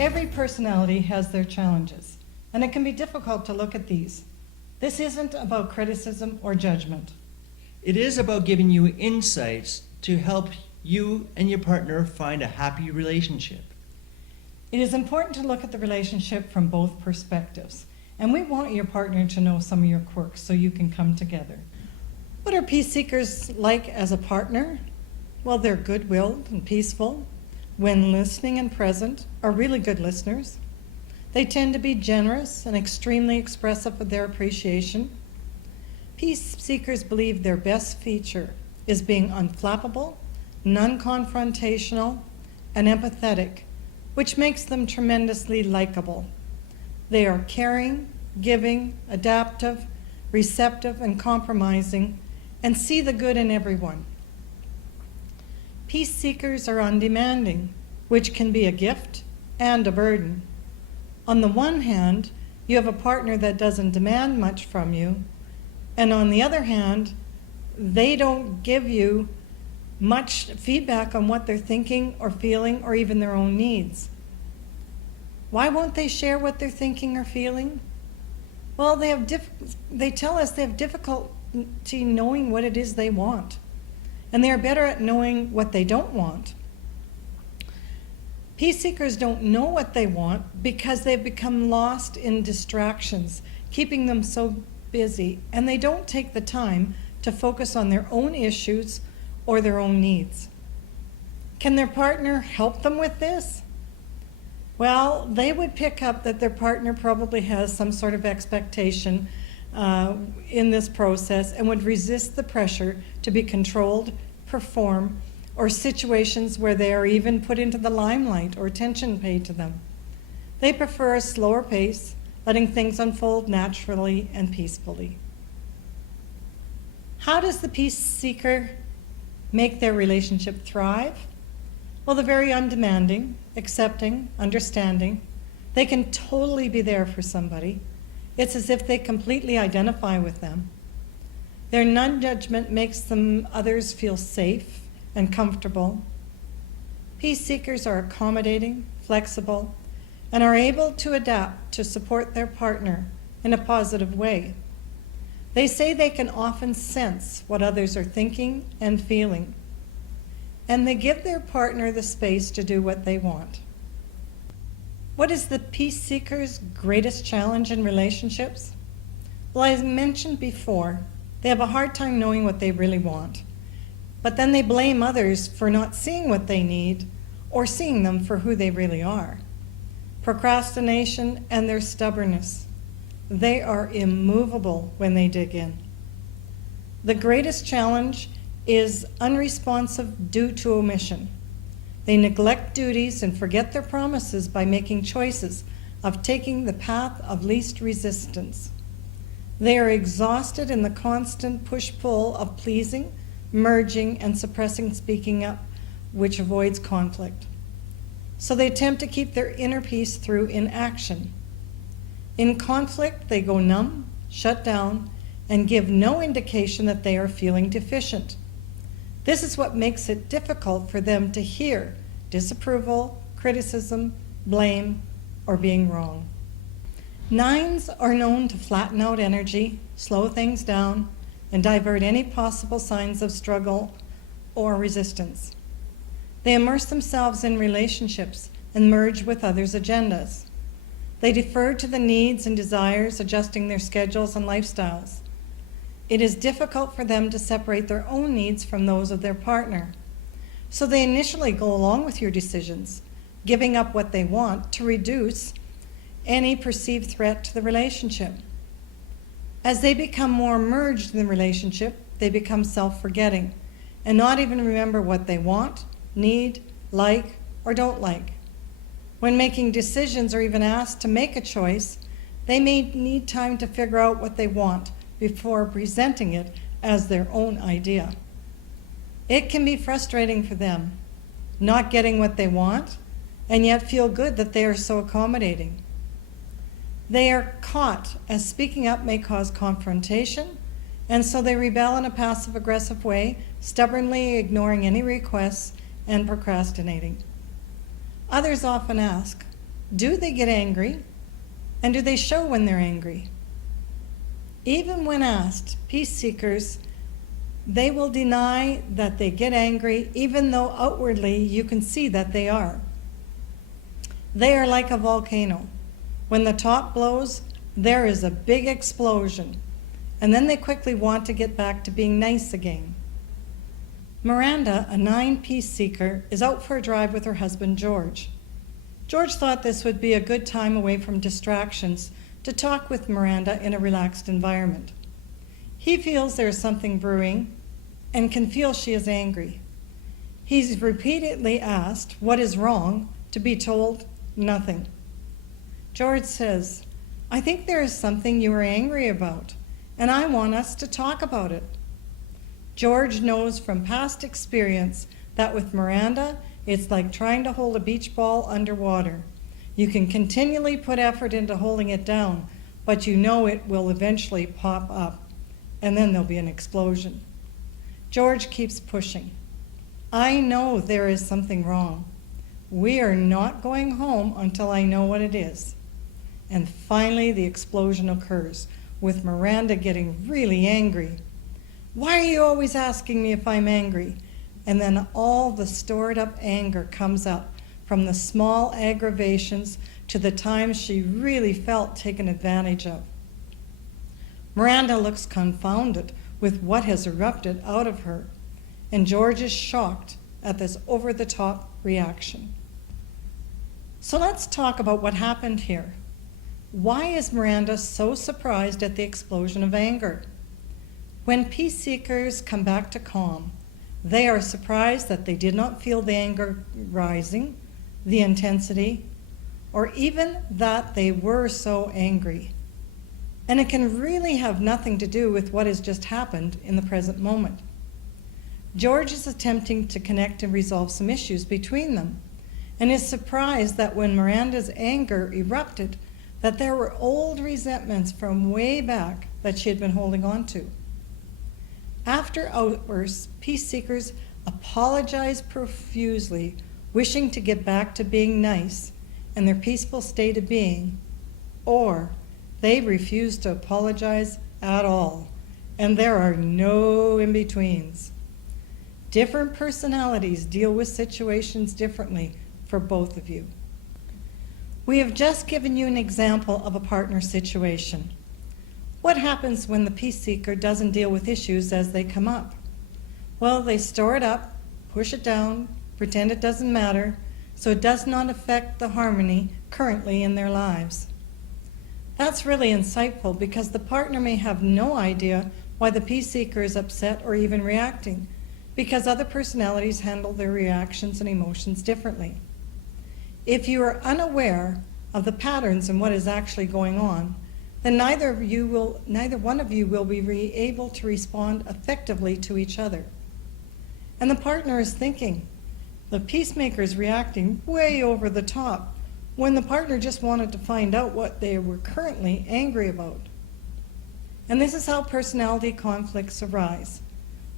Every personality has their challenges, and it can be difficult to look at these. This isn't about criticism or judgment. It is about giving you insights to help you and your partner find a happy relationship. It is important to look at the relationship from both perspectives, and we want your partner to know some of your quirks so you can come together. What are peace seekers like as a partner? Well, they're good-willed and peaceful. When listening and present, are really good listeners. They tend to be generous and extremely expressive of their appreciation. Peace seekers believe their best feature is being unflappable, non-confrontational, and empathetic, which makes them tremendously likable. They are caring, giving, adaptive, receptive, and compromising, and see the good in everyone. Peace seekers are undemanding, which can be a gift and a burden. On the one hand, you have a partner that doesn't demand much from you, and on the other hand, they don't give you much feedback on what they're thinking or feeling or even their own needs. Why won't they share what they're thinking or feeling? Well, they tell us they have difficulty knowing what it is they want, and they are better at knowing what they don't want. Peace seekers don't know what they want because they've become lost in distractions, keeping them so busy, and they don't take the time to focus on their own issues or their own needs. Can their partner help them with this? Well, they would pick up that their partner probably has some sort of expectation in this process and would resist the pressure to be controlled, perform, or situations where they are even put into the limelight or attention paid to them. They prefer a slower pace, letting things unfold naturally and peacefully. How does the peace seeker make their relationship thrive? Well, they're very undemanding, accepting, understanding. They can totally be there for somebody. It's as if they completely identify with them. Their non-judgment makes others feel safe and comfortable. Peace seekers are accommodating, flexible, and are able to adapt to support their partner in a positive way. They say they can often sense what others are thinking and feeling, and they give their partner the space to do what they want. What is the peace seeker's greatest challenge in relationships? Well, as mentioned before, they have a hard time knowing what they really want, but then they blame others for not seeing what they need or seeing them for who they really are. Procrastination and their stubbornness. They are immovable when they dig in. The greatest challenge is unresponsive due to omission. They neglect duties and forget their promises by making choices of taking the path of least resistance. They are exhausted in the constant push-pull of pleasing, merging, and suppressing speaking up, which avoids conflict. So they attempt to keep their inner peace through inaction. In conflict, they go numb, shut down, and give no indication that they are feeling deficient. This is what makes it difficult for them to hear disapproval, criticism, blame, or being wrong. Nines are known to flatten out energy, slow things down, and divert any possible signs of struggle or resistance. They immerse themselves in relationships and merge with others' agendas. They defer to the needs and desires, adjusting their schedules and lifestyles. It is difficult for them to separate their own needs from those of their partner. So they initially go along with your decisions, giving up what they want to reduce any perceived threat to the relationship. As they become more merged in the relationship, they become self-forgetting and not even remember what they want, need, like, or don't like. When making decisions or even asked to make a choice, they may need time to figure out what they want before presenting it as their own idea. It can be frustrating for them, not getting what they want, and yet feel good that they are so accommodating. They are caught as speaking up may cause confrontation, and so they rebel in a passive-aggressive way, stubbornly ignoring any requests and procrastinating. Others often ask, Do they get angry? And do they show when they're angry? Even when asked, peace seekers, they will deny that they get angry, even though outwardly you can see that they are. They are like a volcano. When the top blows, there is a big explosion, and then they quickly want to get back to being nice again. Miranda, a 9 peace seeker, is out for a drive with her husband George. George thought this would be a good time away from distractions to talk with Miranda in a relaxed environment. He feels there is something brewing and can feel she is angry. He's repeatedly asked what is wrong, to be told nothing. George says, "I think there is something you are angry about, and I want us to talk about it." George knows from past experience that with Miranda, it's like trying to hold a beach ball underwater. You can continually put effort into holding it down, but you know it will eventually pop up, and then there'll be an explosion. George keeps pushing. "I know there is something wrong. We are not going home until I know what it is." And finally, the explosion occurs, with Miranda getting really angry. "Why are you always asking me if I'm angry?" And then all the stored up anger comes up, from the small aggravations to the times she really felt taken advantage of. Miranda looks confounded with what has erupted out of her, and George is shocked at this over-the-top reaction. So let's talk about what happened here. Why is Miranda so surprised at the explosion of anger? When peace seekers come back to calm, they are surprised that they did not feel the anger rising, the intensity, or even that they were so angry. And it can really have nothing to do with what has just happened in the present moment. George is attempting to connect and resolve some issues between them, and is surprised that when Miranda's anger erupted, that there were old resentments from way back that she had been holding on to. After outbursts, peace seekers apologize profusely, wishing to get back to being nice and their peaceful state of being, or they refuse to apologize at all, and there are no in-betweens. Different personalities deal with situations differently for both of you. We have just given you an example of a partner situation. What happens when the peace seeker doesn't deal with issues as they come up? Well, they store it up, push it down, pretend it doesn't matter, so it does not affect the harmony currently in their lives. That's really insightful because the partner may have no idea why the peace seeker is upset or even reacting, because other personalities handle their reactions and emotions differently. If you are unaware of the patterns and what is actually going on, then neither one of you will be able to respond effectively to each other. And the partner is thinking, the peacemaker is reacting way over the top, when the partner just wanted to find out what they were currently angry about. And this is how personality conflicts arise.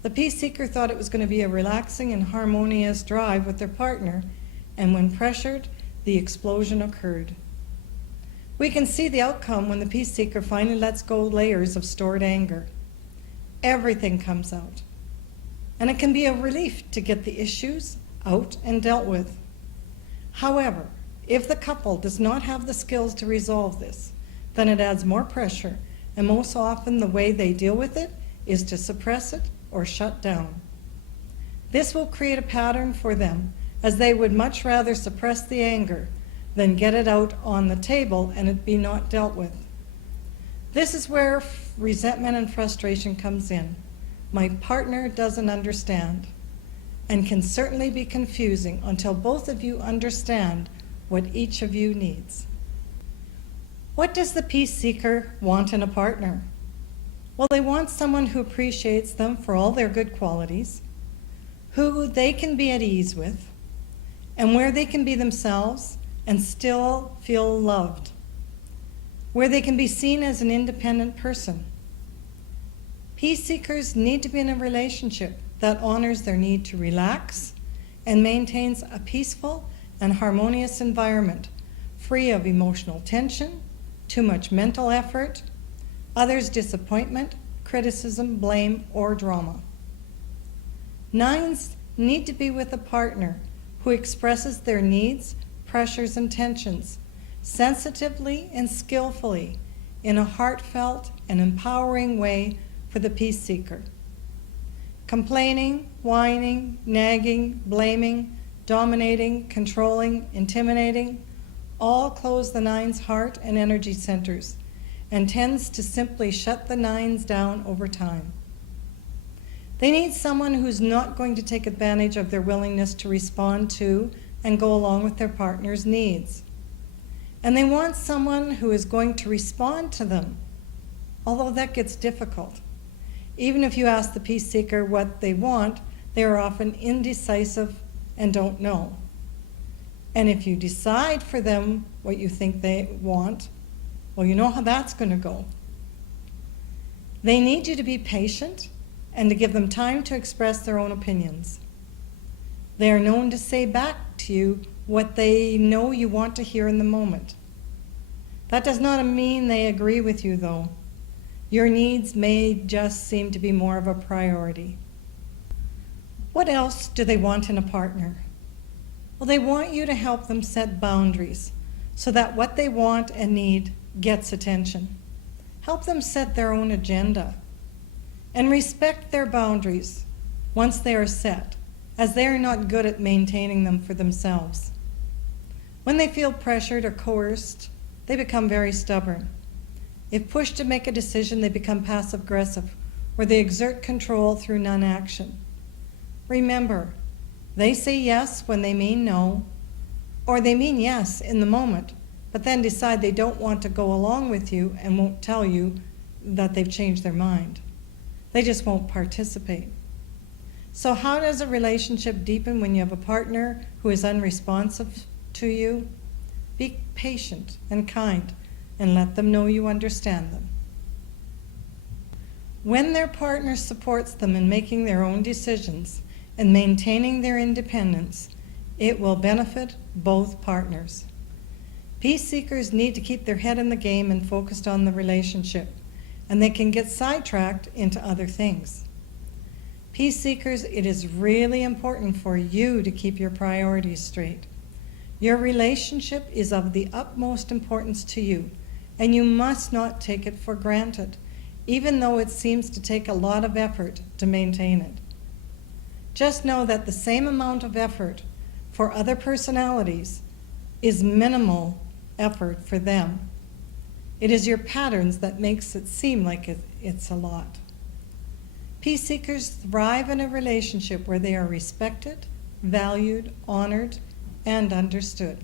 The peace seeker thought it was going to be a relaxing and harmonious drive with their partner, and when pressured, the explosion occurred. We can see the outcome when the peace seeker finally lets go layers of stored anger. Everything comes out. And it can be a relief to get the issues out and dealt with. However, if the couple does not have the skills to resolve this, then it adds more pressure, and most often the way they deal with it is to suppress it or shut down. This will create a pattern for them, as they would much rather suppress the anger than get it out on the table and it be not dealt with. This is where resentment and frustration comes in. My partner doesn't understand, and can certainly be confusing until both of you understand what each of you needs. What does the peace seeker want in a partner? Well, they want someone who appreciates them for all their good qualities, who they can be at ease with, and where they can be themselves and still feel loved, where they can be seen as an independent person. Peace seekers need to be in a relationship that honors their need to relax and maintains a peaceful and harmonious environment free of emotional tension, too much mental effort, others' disappointment, criticism, blame, or drama. 9s need to be with a partner who expresses their needs, pressures, and tensions sensitively and skillfully in a heartfelt and empowering way for the peace seeker. Complaining, whining, nagging, blaming, dominating, controlling, intimidating all close the 9's heart and energy centers and tends to simply shut the 9s down over time. They need someone who's not going to take advantage of their willingness to respond to and go along with their partner's needs. And they want someone who is going to respond to them, although that gets difficult. Even if you ask the peace seeker what they want, they are often indecisive and don't know. And if you decide for them what you think they want, well, you know how that's going to go. They need you to be patient and to give them time to express their own opinions. They are known to say back to you what they know you want to hear in the moment. That does not mean they agree with you, though. Your needs may just seem to be more of a priority. What else do they want in a partner? Well, they want you to help them set boundaries so that what they want and need gets attention. Help them set their own agenda and respect their boundaries once they are set, as they are not good at maintaining them for themselves. When they feel pressured or coerced, they become very stubborn. If pushed to make a decision, they become passive-aggressive, or they exert control through non-action. Remember, they say yes when they mean no, or they mean yes in the moment, but then decide they don't want to go along with you and won't tell you that they've changed their mind. They just won't participate. So how does a relationship deepen when you have a partner who is unresponsive to you? Be patient and kind and let them know you understand them. When their partner supports them in making their own decisions and maintaining their independence, it will benefit both partners. Peace seekers need to keep their head in the game and focused on the relationship, and they can get sidetracked into other things. Peace seekers, it is really important for you to keep your priorities straight. Your relationship is of the utmost importance to you, and you must not take it for granted, even though it seems to take a lot of effort to maintain it. Just know that the same amount of effort for other personalities is minimal effort for them. It is your patterns that makes it seem like it's a lot. Peace seekers thrive in a relationship where they are respected, valued, honored, and understood.